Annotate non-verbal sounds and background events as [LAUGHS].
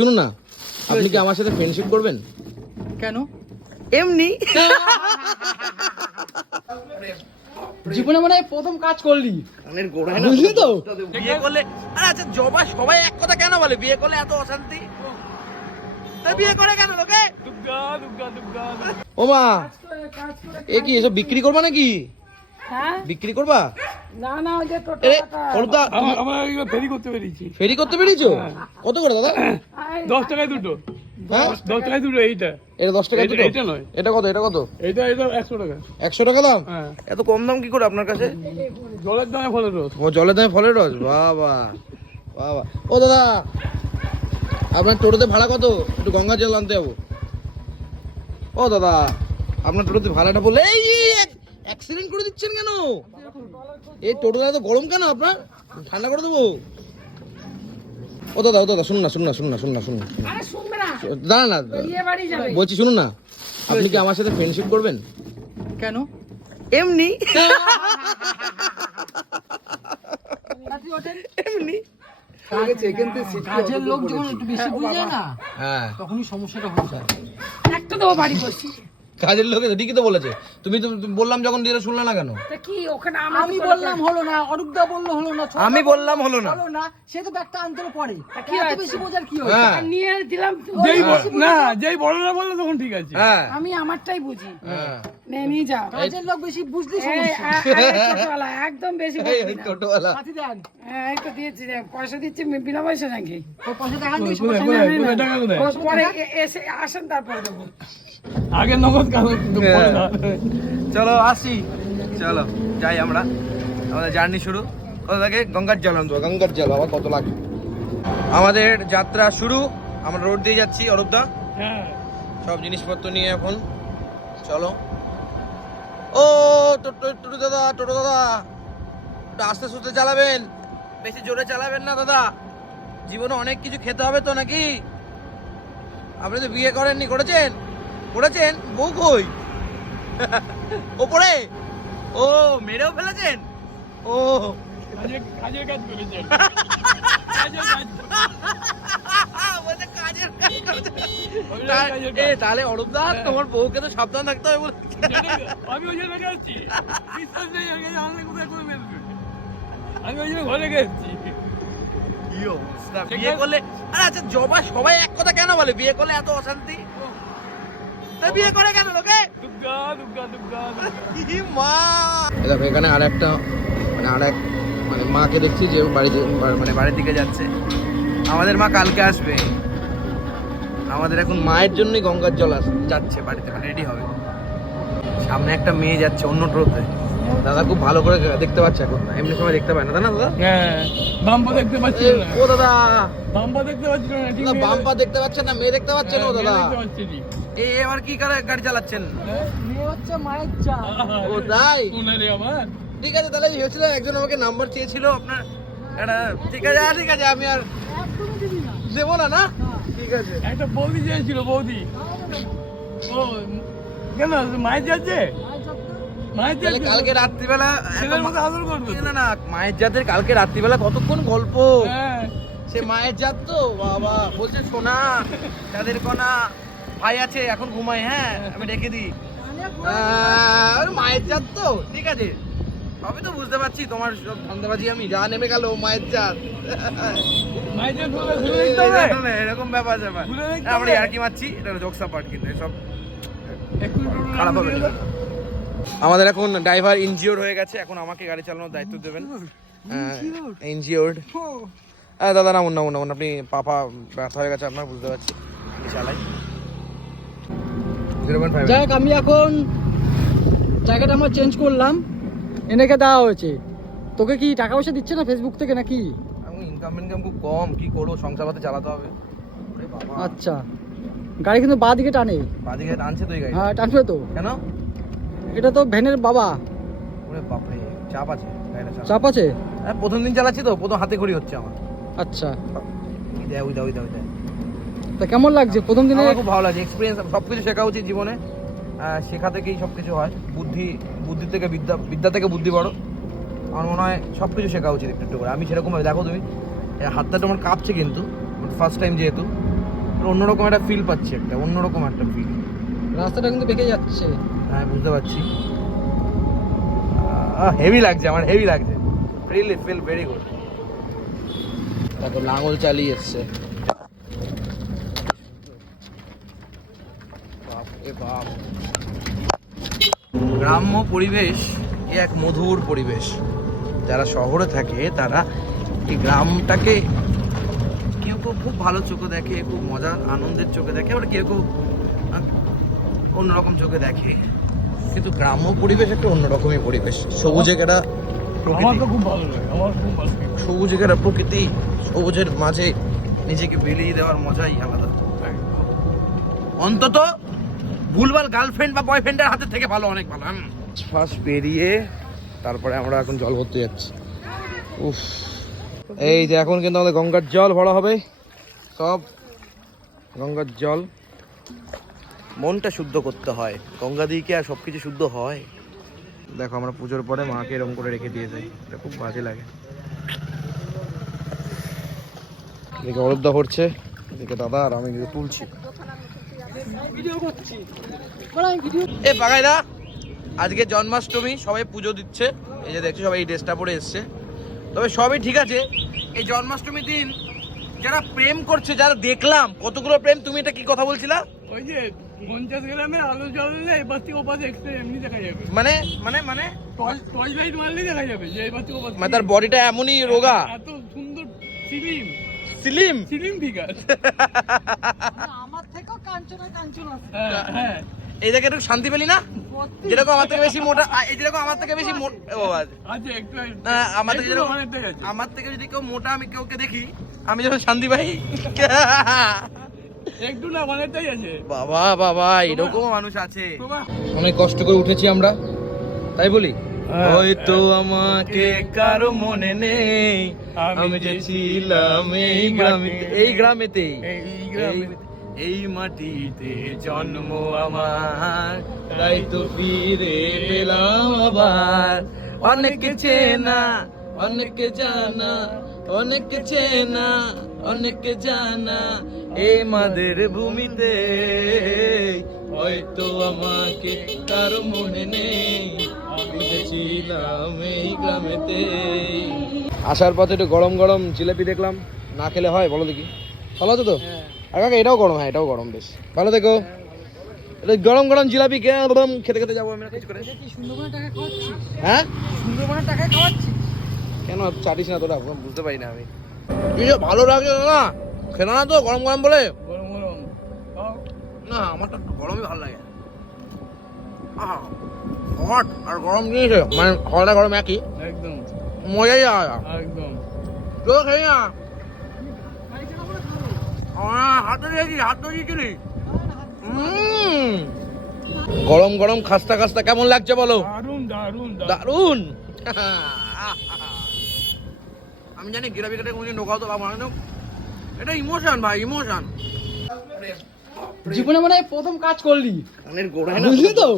শুনুন না। আপনি কি আমার সাথে ফ্রেন্ডশিপ করবেন? কেন? এমনি। জীবনে মানে প্রথম কাজ করলি। বুঝলি তো? বিয়ে করলে আরে আচ্ছা জবা সবাই এক কথা কেন বলে? বিয়ে করলে এত অশান্তি? তা বিয়ে করে কেন লোকে ও মা এ কি এসব বিক্রি করবা নাকি? হ্যাঁ। বিক্রি করবা? না না ওই যে টোটো এ অনুদা আমার আমরা ফেরি করতে পেরেছি ফেরি করতে পেরেছ কত করে দাদা? দশ টাকায় দুটো। হ্যাঁ? দশ টাকায় দুটো এইটা। এটা দশ টাকা দুটো? এটা নয়। এটা কত এটা কত? এইটা এটা একশো টাকা। একশো টাকা দাম? হ্যাঁ। এত কম দাম কি করে আপনার কাছে? জলের দামে ফলের রস। ও জলের দামে ফলের রস? বাবা বাবা। ও দাদা আপনার টোটোতে ভাড়া কত? একটু গঙ্গা জল আনতে যাব। ও দাদা আপনার টোটোতে ভাড়াটা বলে এই অ্যাক্সিডেন্ট করে দিচ্ছেন কেন? এই টোটোটা এত গরম কেন আপনার? ঠান্ডা করে দেবো। ও দাদা ও দাদা শুনুন না শুনুন না শুনুন না শুনুন না শুনুন না। না। দাঁড়া না বলছি শুনুন না। আপনি কি আমার সাথে ফ্রেন্ডশিপ করবেন? কেন? এমনি। এমনি। কাজের লোক যখন একটু বেশি বুঝে না হ্যাঁ। তখনই সমস্যাটা হয়ে যায়। একটা দেবো বাড়ি বসছি কাজের লোকে ঠিকই তো বলেছে। তুমি তো বললাম যখন দিয়ে শুনলে না কেন? কি ওখানে আমি বললাম হলো না অরূপদা বলল হলো না আমি বললাম হলো না। হলো না সে তো ব্যাগটা আনতে হলো পরে কি এত বেশি বোঝার কি হ্যাঁ নিয়ে দিলাম যেই না যেই বড়রা বলল তখন ঠিক আছে। হ্যাঁ। আমি আমারটাই বুঝি। হ্যাঁ। নে নিয়ে যা। কাজের লোক বেশি বুঝলি সমস্যা। টোটোওয়ালা, একদম বেশি না। টোটোওয়ালা সাথী দেন। হ্যাঁ, এই তো দিয়েছি পয়সা দিচ্ছি বিনা পয়সা নাকি? ওই পয়সা দেখান পরে এসে আসেন তারপরে দেবো। আগে নগদ কাগজ চলো আসি। চলো যাই আমরা। আমাদের জার্নি শুরু। কোথা থেকে গঙ্গার জল আনব গঙ্গার জল আবার কত লাগে। আমাদের যাত্রা শুরু। আমরা রোড দিয়ে যাচ্ছি অরূপদা হ্যাঁ। সব জিনিসপত্র নিয়ে এখন। চলো। ও টোটো টোটো দাদা টোটো দাদা। একটু আস্তে সুস্তে চালাবেন। বেশি জোরে চালাবেন না দাদা। জীবনে অনেক কিছু খেতে হবে তো নাকি? আপনি তো বিয়ে করেননি করেছেন? করেছেন বউ কই ওপরে? ও মেরেও ফেলেছেন? ও। কাজের কাজের কাজ করেছেন। কাজের কাজ বলছে কাজের কাজ করছে। ওই তা- কাজের এ, কাজ। তাহলে অরূপদা তোমার বউকে তো সাবধান থাকতে হবে বলে আমি ওই জন্য গেছি বিশ্বাস নেই আমি কোথায় করে আমি ওই জন্য ঘরে গেছি কি অবস্থা? বিয়ে করলে আরে আচ্ছা জবা সবাই এক কথা কেন বলে? বিয়ে করলে এত অশান্তি? বিয়ে করে কেন লোকে? মা। এখানে আর একটা মানে আর এক মানে মাকে দেখছি যে বাড়িতে মানে বাড়ির দিকে যাচ্ছে। আমাদের মা কালকে আসবে। আমাদের এখন মায়ের জন্যই গঙ্গার জল আস যাচ্ছে বাড়িতে রেডি হবে। সামনে একটা মেয়ে যাচ্ছে অন্য টোতে দাদা খুব ভালো করে দেখতে পাচ্ছে এখন। এমনি সময় দেখতে পায় না না দাদা? হ্যাঁ বাম্পা দেখতে পাচ্ছি ও দাদা! বাম্পা দেখতে পাচ্ছি না ঠিক দাদা বাম্পা দেখতে পাচ্ছেন না মেয়ে দেখতে পাচ্ছেন ও হ্যাঁ, দাদা। মেয়ে দেখতে পাচ্ছি ঠিক। এ এবার কি করে গাড়ি চালাচ্ছেন? মেয়ে হচ্ছে মায়ের চা। ও তাই? শোনা রে আমার ঠিক আছে তাহলে হয়েছিল একজন আমাকে নাম্বার চেয়েছিল আপনার। একটা ঠিক আছে আর ঠিক আছে আমি আর দিবি না। না না? ঠিক আছে। একটা বৌদি চেয়েছিল বৌদি। ও কেন মায়ের যাচ্ছে কালকে রাত্রিবেলা। না না মায়ের জাতের কালকে রাত্রিবেলা কতক্ষণ গল্প? হ্যাঁ। সে মায়ের জাত তো বাবা। বলছে সোনা তাদের কনা ভাই আছে এখন ঘুমাই হ্যাঁ আমি রেখে দিই। মায়ের জাত তো ঠিক আছে। সবই তো বুঝতে পারছি তোমার সব ধান্দাবাজি আমি যা নেমে গেল মায়ের জাত। এরকম ব্যাপার ব্যাপার। আমরা হবে। ইয়ার্কি মারছি এটা জোকসা পার্ট কিন্তু এসব একটু খারাপ হবে। আমাদের এখন ড্রাইভার ইনজিওর হয়ে গেছে এখন আমাকে গাড়ি চালানোর দায়িত্ব দেবেন। ইনজিওর্ড? হ্যাঁ দাদা নামুন নামুন নামুন আপনি পাপা ব্যথা হয়ে গেছে আপনার বুঝতে পারছি। আমি চালাই। যাই হোক, আমি এখন জায়গাটা আমরা চেঞ্জ করলাম। এনেকে দেওয়া হয়েছে। তোকে কি টাকা পয়সা দিচ্ছে না ফেসবুক থেকে নাকি? আমি ইনকাম ইনকাম খুব কম কি করব সংসার পাতে চালাতে হবে। আচ্ছা। গাড়ি কিন্তু বাঁ দিকে টানে। বাদিকে টানছে তো এই গাড়ি হ্যাঁ টানবে তো। কেন? এটা তো ভ্যানের বাবা। ওরে বাপরে চাপ আছে গাড়িটা চাপ চাপ আছে? হ্যাঁ প্রথম দিন চালাচ্ছি তো প্রথম হাতে খড়ি হচ্ছে আমার। আচ্ছা। ওই দেয় ওই দেয় ওই দেয় ওই দেয় তা কেমন লাগছে? প্রথম দিনে আমার খুব ভালো লাগে এক্সপিরিয়েন্স সব কিছু শেখা উচিত জীবনে। আহ, শেখা থেকেই সব কিছু হয়। বুদ্ধি বুদ্ধি থেকে বিদ্যা বিদ্যা থেকে বুদ্ধি বড়। আমার মনে হয় সব কিছু শেখা উচিত একটু একটু করে। আমি সেরকম ভাবে দেখো তুমি এ হাতটা তোমার কাঁপছে কিন্তু ফার্স্ট টাইম যেহেতু অন্যরকম একটা ফিল পাচ্ছি একটা অন্যরকম একটা ফিল রাস্তাটা কিন্তু বেঁকে যাচ্ছে। হ্যাঁ বুঝতে পারছি। হেভি লাগছে আমার হেভি লাগছে। রিয়েলি ফিল ভেরি গুড দেখো লাঙল চালিয়ে এসছে। গ্রাম্য পরিবেশ এ এক মধুর পরিবেশ। যারা শহরে থাকে তারা এই গ্রামটাকে কেউ কেউ খুব ভালো চোখে দেখে খুব মজার আনন্দের চোখে দেখে আবার কেউ কেউ অন্যরকম চোখে দেখে। কিন্তু গ্রাম্য পরিবেশ একটা অন্যরকমই পরিবেশ। সবুজে ঘেরা আমার তো প্রকৃতি খুব ভালো লাগে আমার খুব ভালো সবুজে ঘেরা প্রকৃতি সবুজের মাঝে নিজেকে বিলিয়ে দেওয়ার মজাই আলাদা। অন্তত ভুলভাল গার্লফ্রেন্ড বা বয়ফ্রেন্ডের হাতে থেকে ভালো অনেক ভালো ফার্স্ট পেরিয়ে তারপরে আমরা এখন জল ভরতে যাচ্ছি। উফ। এই যে এখন কিন্তু আমাদের গঙ্গার জল ভরা হবে। সব গঙ্গার জল। মনটা শুদ্ধ করতে হয়। গঙ্গা দিয়ে কি আর সব কিছু শুদ্ধ হয়? দেখো আমরা পুজোর পরে মাকে এরকম করে রেখে দিয়ে যাই এটা খুব বাজে লাগে। এদিকে অরূপদা করছে এদিকে দাদা আর আমি তুলছি। ভিডিও করছি বলো আমি ভিডিও এ বাগাইদা আজকে জন্মাষ্টমী সবাই পুজো দিচ্ছে। এই যে দেখছ সবাই এই ড্রেসটা পরে এসছে। তবে সবই ঠিক আছে। এই জন্মাষ্টমীর দিন যারা প্রেম করছে যারা দেখলাম কতগুলো প্রেম তুমি এটা কি কথা বলছিলা? ওই যে পঞ্চাশ গ্রামে আলো জ্বললে এবার থেকে ওপাশে এক্সট্রা এমনি দেখা যাবে। মানে মানে মানে? টর্চ টর্চ লাইট মারলেই দেখা যাবে যে এবার থেকে ওপাশে। মানে তার বডিটা এমনই রোগা? এত সুন্দর সিলিম। সিলিম? সিলিম ফিগার আমার থেকেও কাঞ্চনা কাঞ্চন আছে। হ্যাঁ হ্যাঁ। এই দেখে একটু শান্তি পেলি না? যেরকম আমার থেকে বেশি মোটা এই যেরকম আমার থেকে বেশি আচ্ছা। অনেকটাই আছে। আমার থেকে যদি কেউ মোটা আমি কেউকে দেখি আমি যখন শান্তি পাই। [LAUGHS] একটু না অনেকটাই আছে। বাবা বাবা এরকম মানুষ আছে। অনেক কষ্ট করে উঠেছি আমরা। তাই বলি? হ্যাঁ। হয়তো আমাকে কারও মনে নেই। আমি যে ছিলাম এই গ্রামে এই গ্রামেতেই এই গ্রামে এই- এই মাটিতে জন্ম আমার। তাই তো ফিরে পেলাম আবার। অনেক চেনা অনেক জানা অনেক চেনা অনেক জানা। এই মাদের ভূমিতে হয়তো আমাকে কারও মনে নেই। আমি ছিলাম এই গ্রামেতে। আসার পথে একটু গরম গরম জিলাপি দেখলাম। না খেলে হয় বলো দেখি। ভালো আছে তো? আর কাকা এটাও গরম হ্যাঁ এটাও গরম বেশ। ভালো দেখো গরম গরম জিলাপি কে গরম খেতে খেতে যাব সুন্দরবনের টাকা খাওয়াচ্ছি হ্যাঁ? সুন্দরবনের কেন চাটিস না তোরা? বুঝতে পারি না আমি। তুই ভালো লাগে না? খেলো না তো গরম গরম বলে? গরম গরম। না আমারটা একটু গরমই ভালো লাগে। হট আর গরম জিনিস মানে হট গরম একই। একদম। মজাই আলাদা। একদম। তো খেয়ে না? হাতে দিয়েছি হাত দিয়েছিলি গরম গরম খাস্তা খাস্তা কেমন লাগছে বলো? দারুণ দারুণ দারুণ [LAUGHS] আমি জানি গিরাবি কাটে কোনো নোকাও তো লাভ হয় না এটা ইমোশন ভাই ইমোশন জীবনে মানে প্রথম কাজ করলি। বুঝলি তো?